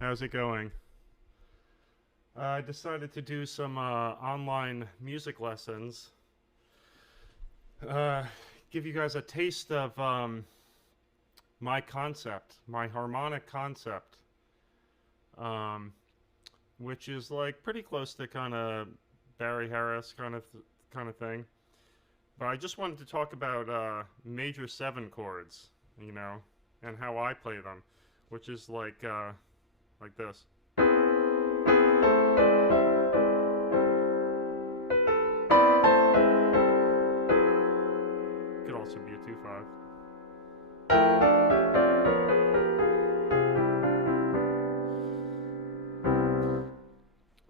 How's it going? I decided to do some online music lessons. Uh, give you guys a taste of my concept, my harmonic concept, um, which is like pretty close to kind of Barry Harris kind of thing. But I just wanted to talk about major seven chords, you know, and how I play them, which is like this. Could also be a 2/5.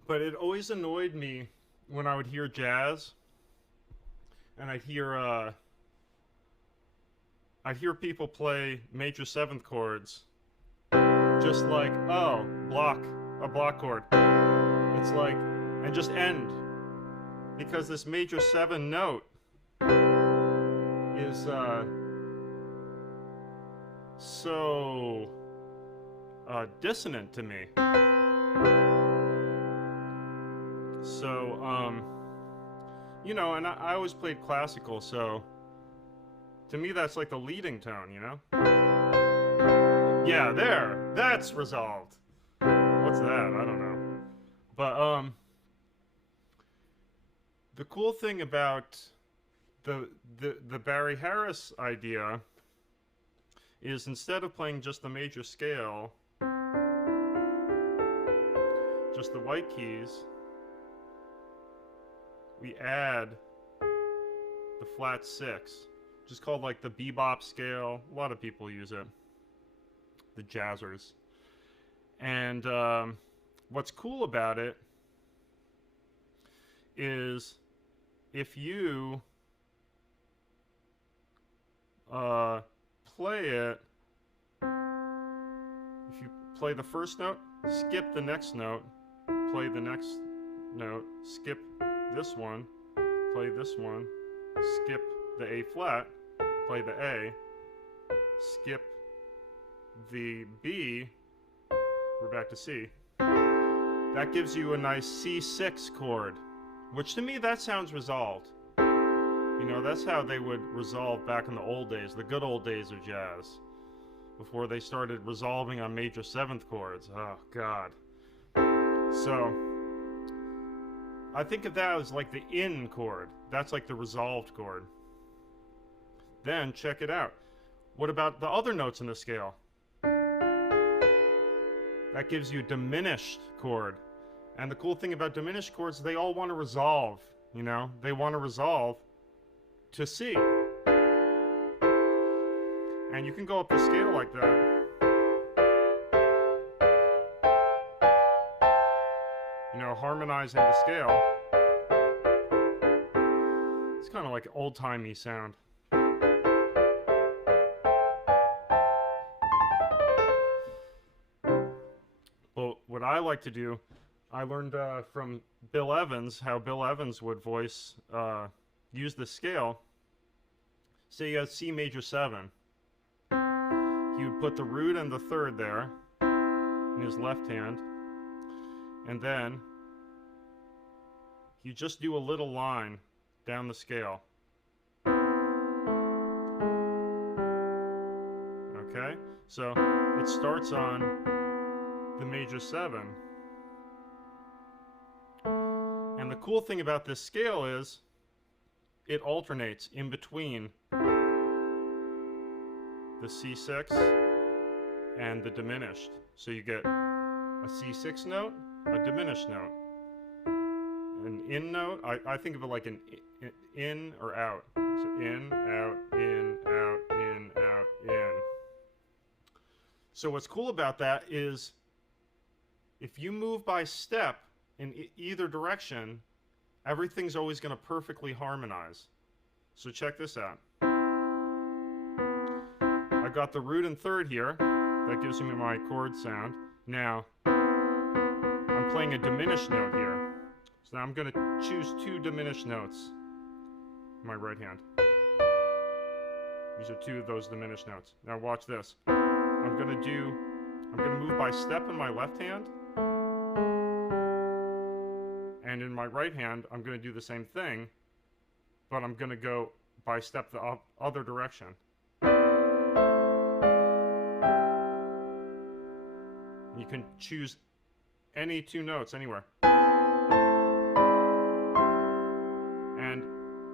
But it always annoyed me when I would hear jazz, and I'd hear people play major seventh chords, just like a block chord. It's like, and just end, because this major seven note is so dissonant to me. So, you know, and I always played classical, so to me that's like the leading tone, you know? Yeah, there! That's resolved! What's that? I don't know. But, the cool thing about the Barry Harris idea is, instead of playing just the major scale, just the white keys, we add the flat six, which is called like the Bebop Scale. A lot of people use it, the jazzers. And what's cool about it is, if you play it, if you play the first note, skip the next note, play the next note, skip this one, play this one, skip the A flat, play the A, skip the B, we're back to C. That gives you a nice C6 chord, which to me that sounds resolved. You know, that's how they would resolve back in the old days, the good old days of jazz, before they started resolving on major seventh chords. Oh God. So I think of that as like the in chord. That's like the resolved chord. Then check it out. What about the other notes in the scale? That gives you diminished chord. And the cool thing about diminished chords is they all want to resolve, you know? They want to resolve to C. And you can go up the scale like that. You know, harmonizing the scale. It's kind of like old-timey sound. But what I like to do, I learned from Bill Evans, how Bill Evans would use the scale. Say you had C major 7. He would put the root and the third there in his left hand, and then you just do a little line down the scale. Okay? So it starts on the major 7. And the cool thing about this scale is it alternates in between the C6 and the diminished. So you get a C6 note, a diminished note. An in note, I think of it like an in or out. So in, out, in, out, in, out, in. So what's cool about that is, if you move by step in either direction, everything's always going to perfectly harmonize. So check this out. I've got the root and third here. That gives me my chord sound. Now, I'm playing a diminished note here. So now I'm going to choose 2 diminished notes in my right hand. These are 2 of those diminished notes. Now watch this. I'm going to do I'm going to move by step in my left hand. And in my right hand, I'm going to do the same thing, but I'm going to go by step the other direction. You can choose any two notes anywhere. And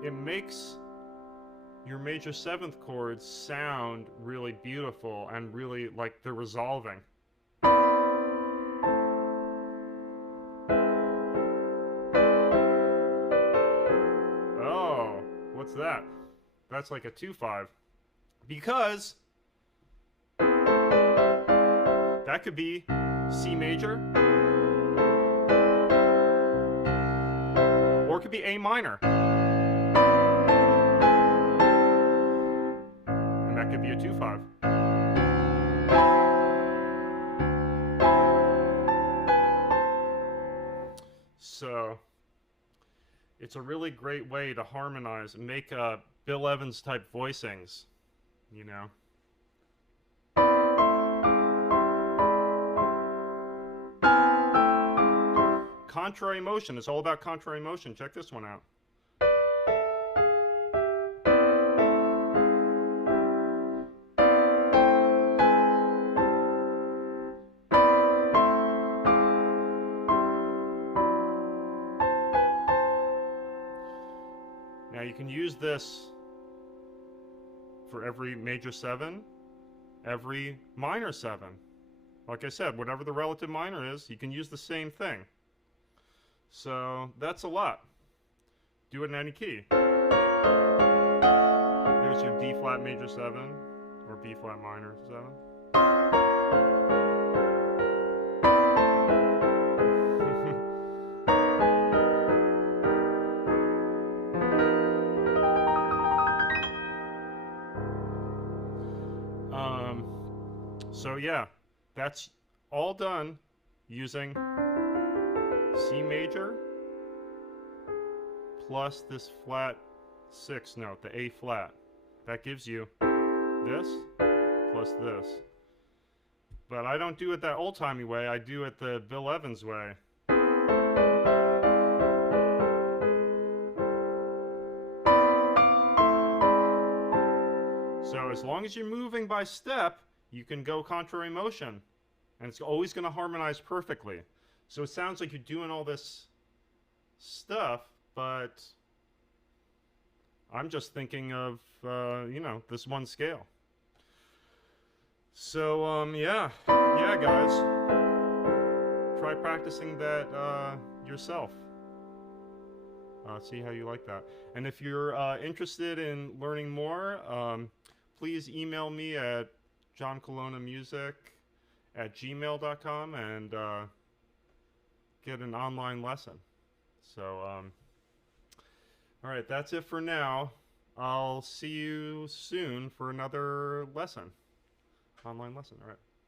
it makes your major seventh chords sound really beautiful and really like they're resolving. Oh, what's that? That's like a 2-5. Because that could be C major, or it could be A minor. And that could be a 2-5. So it's a really great way to harmonize and make Bill Evans type voicings, you know. Contrary motion. It's all about contrary motion. Check this one out. Now you can use this for every major 7, every minor 7. Like I said, whatever the relative minor is, you can use the same thing. So that's a lot. Do it in any key. There's your D flat major 7 or B flat minor 7. So yeah, that's all done using C major plus this flat 6 note, the A flat. That gives you this plus this. But I don't do it that old-timey way, I do it the Bill Evans way. So as long as you're moving by step, you can go contrary motion. And it's always going to harmonize perfectly. So it sounds like you're doing all this stuff, but I'm just thinking of, you know, this one scale. So, yeah, guys, try practicing that yourself. See how you like that. And if you're interested in learning more, please email me at johncolonnamusic@gmail.com and get an online lesson. So, all right, that's it for now. I'll see you soon for another lesson, online lesson. All right.